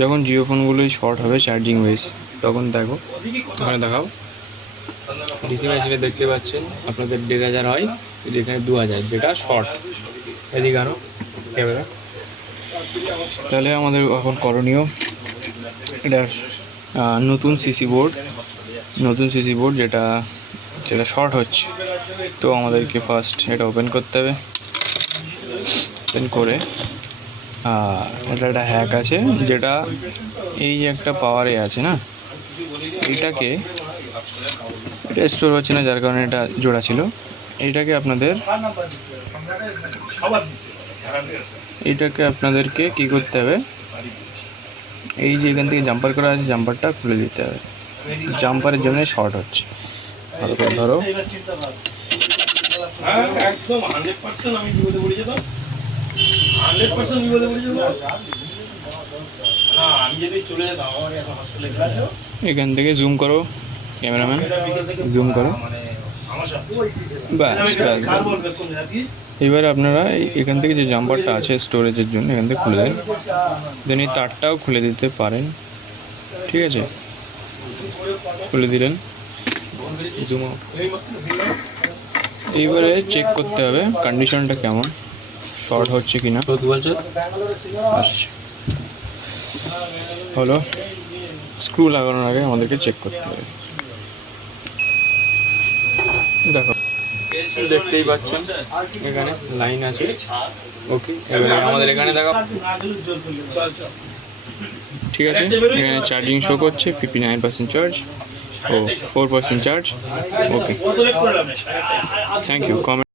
যখন জিও ফোনগুলোই শর্ট হবে চার্জিং ওয়েস তখন দেখো ওখানে দেখাও ডিসি মেশিনে দেখতে পাচ্ছেন আপনাদের 1,500 হয়, কিন্তু এখানে 2,000, যেটা শর্ট। এদিকে আনো ক্যামেরা। তাহলে আমাদের এখন করণীয়, এটা নতুন সিসি বোর্ড যেটা শর্ট হচ্ছে, তো আমাদেরকে ফার্স্ট এটা ওপেন করতে হবে। ওপেন করে এটা একটা হ্যাক আছে, যেটা এই যে একটা পাওয়ারে আছে না, এইটাকে এটা স্টোর হচ্ছে না, যার কারণে এটা জোড়া ছিল। এইটাকে আপনাদেরকে কি করতে হবে, এই যে এখান থেকে জাম্পার করা আছে, জাম্পারটা খুলে দিতে হবে। জাম্পারের জন্য শর্ট হচ্ছে, ভালো করে ধরো। এখান থেকে জুম করো ক্যামেরাম্যান, জুম করো, ব্যাস। এবার আপনারা এখান থেকে যে জাম্পারটা আছে স্টোরেজের জন্য, এখান থেকে খুলে দেন। দেন এই তারটাও খুলে দিতে পারেন, ঠিক আছে, খুলে দিলেন। Zoom out. এইবারে চেক করতে হবে কন্ডিশনটা কেমন, শর্ট হচ্ছে কিনা। আসছে, হলো। স্ক্রু লাগানোর আগে আমাদেরকে চেক করতে হবে। দেখো, দেখতেই পাচ্ছেন এখানে লাইন আছে। ওকে, এবারে আমাদের এখানে দেখো, ঠিক আছে, এখানে চার্জিং শো করছে 59% চার্জ ও 4% charge. Okay, thank you. Comment